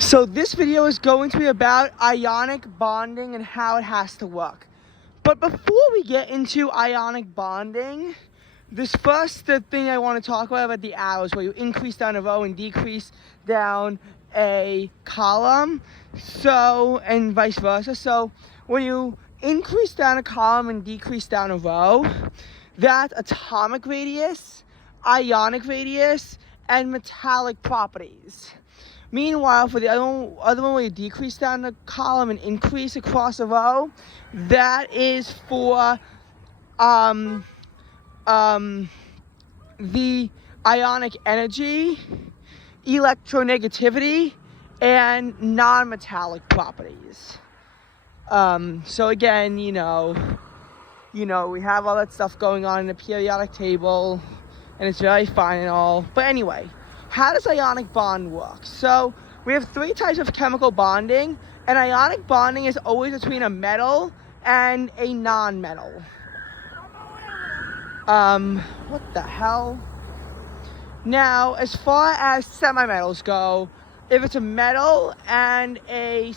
So this video is going to be about ionic bonding and how it has to work. But before we get into ionic bonding, the thing I want to talk about the arrows, where you increase down a row and decrease down a column, and vice versa. So when you increase down a column and decrease down a row, that's atomic radius, ionic radius, and metallic properties. Meanwhile, for the other one where you decrease down the column and increase across a row, that is for the ionic energy, electronegativity, and non-metallic properties. So again, we have all that stuff going on in the periodic table, and it's very fine and all. But anyway, how does ionic bond work? So we have three types of chemical bonding, and ionic bonding is always between a metal and a non-metal. What the hell? Now, as far as semi-metals go, if it's a metal and a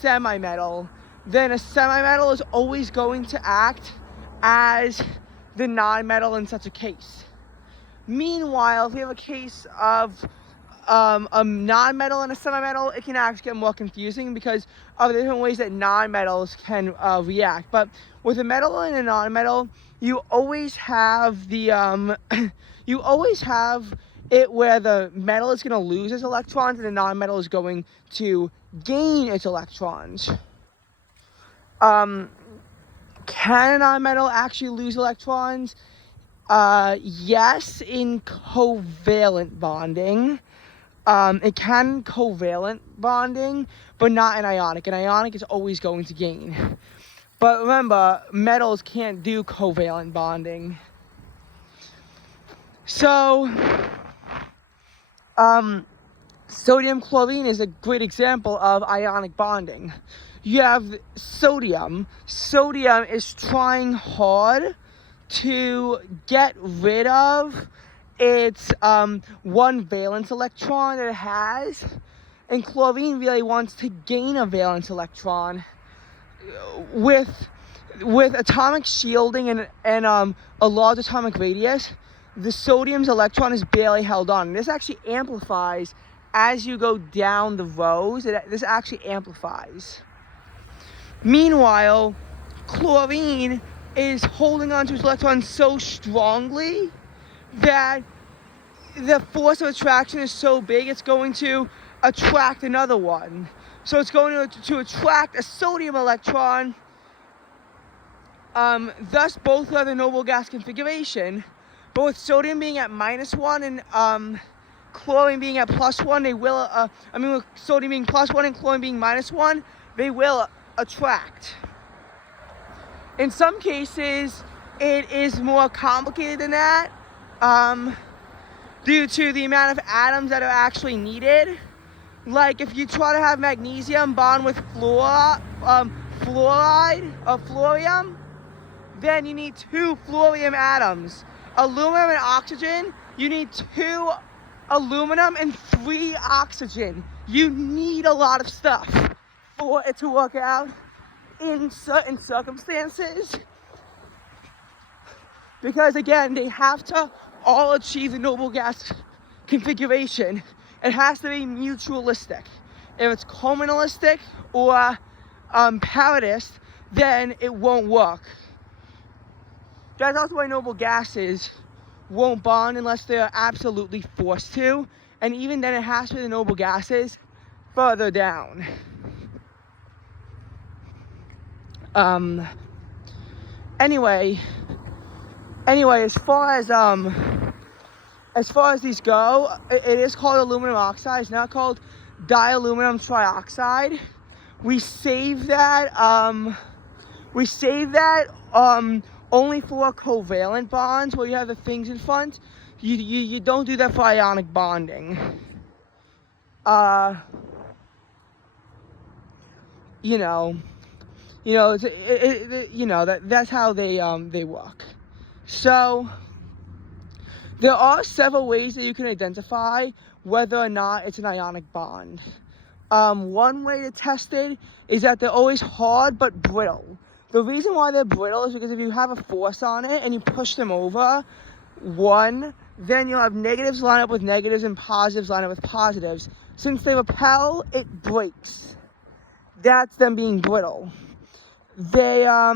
semi-metal, then a semi-metal is always going to act as the non-metal in such a case. Meanwhile, if we have a case of a non-metal and a semi-metal, it can actually get more confusing because of the different ways that non-metals can react. But with a metal and a non-metal, you always have the you always have it where the metal is going to lose its electrons and the non-metal is going to gain its electrons. Can a non-metal actually lose electrons? Yes, in covalent bonding. It can covalent bonding, but not in ionic. And ionic is always going to gain. But remember, metals can't do covalent bonding. So, sodium chlorine is a great example of ionic bonding. You have sodium. Sodium is trying hard to get rid of its one valence electron that it has, and chlorine really wants to gain a valence electron. With atomic shielding and a large atomic radius, the sodium's electron is barely held on. And this actually amplifies as you go down the rows. This actually amplifies. Meanwhile, chlorine is holding on to its electron so strongly that the force of attraction is so big, it's going to attract another one. So it's going to attract a sodium electron. Thus, both are the noble gas configuration. But with sodium being at -1 and chlorine being at +1, they will. With sodium being +1 and chlorine being -1, they will attract. In some cases, it is more complicated than that, due to the amount of atoms that are actually needed. Like if you try to have magnesium bond with fluoride or fluorium, then you need 2 fluorium atoms. Aluminum and oxygen, you need 2 aluminum and 3 oxygen. You need a lot of stuff for it to work out in certain circumstances, because again, they have to all achieve the noble gas configuration. It has to be mutualistic. If it's communalistic or paritist, then it won't work. That's also why noble gases won't bond unless they are absolutely forced to, and even then it has to be the noble gases further down. Anyway, as far as these go, it is called aluminum oxide. It's not called dialuminum trioxide. We save that only for covalent bonds where you have the things in front. You don't do that for ionic bonding. That's how they work. So there are several ways that you can identify whether or not it's an ionic bond. One way to test it is that they're always hard but brittle. The reason why they're brittle is because if you have a force on it and you push them over, then you'll have negatives line up with negatives and positives line up with positives. Since they repel, it breaks. That's them being brittle. They are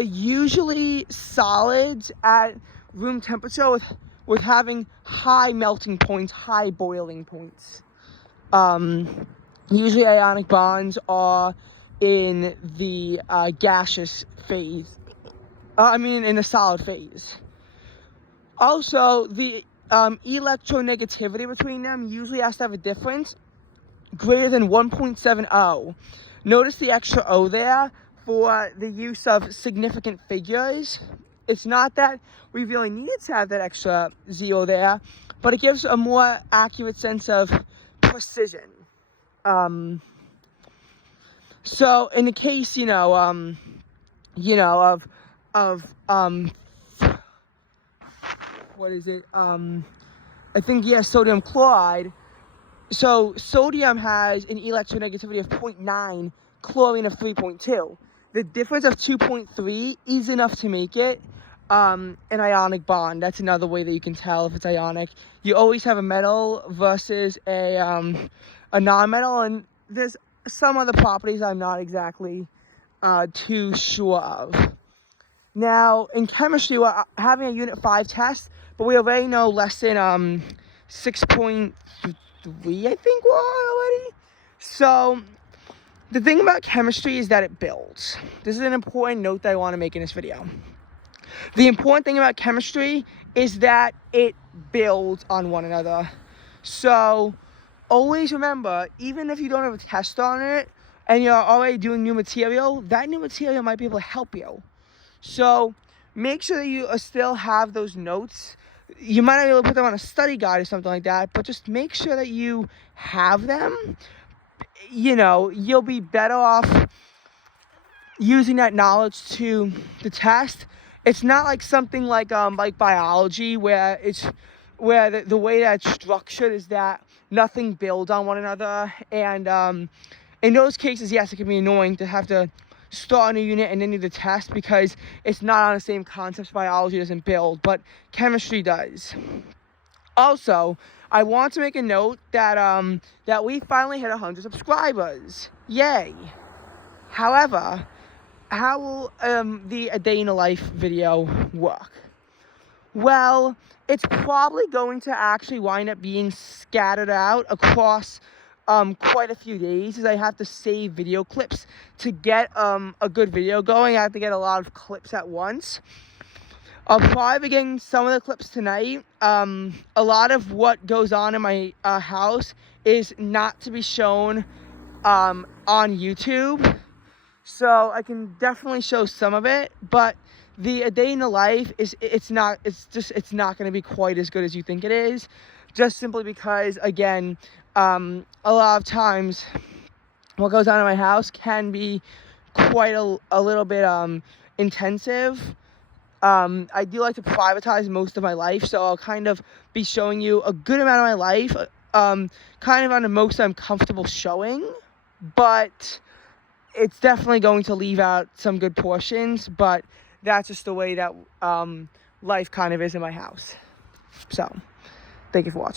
usually solids at room temperature with having high melting points, high boiling points. Usually ionic bonds are in the gaseous phase. In the solid phase. Also, the electronegativity between them usually has to have a difference greater than 1.70. Notice the extra O there for the use of significant figures. It's not that we really needed to have that extra zero there, but it gives a more accurate sense of precision. So in the case, what is it? I think, sodium chloride. So sodium has an electronegativity of 0.9, chlorine of 3.2. The difference of 2.3 is enough to make it an ionic bond. That's another way that you can tell if it's ionic. You always have a metal versus a non-metal, and there's some other properties I'm not exactly too sure of. Now, in chemistry, we're having a Unit 5 test, but we already know lesson 6.3, I think we're on already. So, the thing about chemistry is that it builds. This is an important note that I want to make in this video. The important thing about chemistry is that it builds on one another. So, always remember, even if you don't have a test on it, and you're already doing new material, that new material might be able to help you. So make sure that you still have those notes. You might not be able to put them on a study guide or something like that, but just make sure that you have them. You'll be better off using that knowledge to the test. It's not like something like biology where the way that it's structured is that nothing builds on one another. And in those cases, yes, it can be annoying to have to start a new unit and then do the test because it's not on the same concepts. Biology doesn't build, but chemistry does. Also, I want to make a note that we finally hit 100 subscribers. Yay! However, how will the A Day in the Life video work? Well, it's probably going to actually wind up being scattered out across quite a few days, as I have to save video clips to get a good video going. I have to get a lot of clips at once. I'll probably be getting some of the clips tonight. A lot of what goes on in my house is not to be shown on YouTube, so I can definitely show some of it, but the A Day in the Life it's not going to be quite as good as you think it is, just simply because, again, a lot of times what goes on in my house can be quite a little bit intensive. I do like to privatize most of my life, so I'll kind of be showing you a good amount of my life, kind of on the most I'm comfortable showing, but it's definitely going to leave out some good portions, but that's just the way that life kind of is in my house. So, thank you for watching.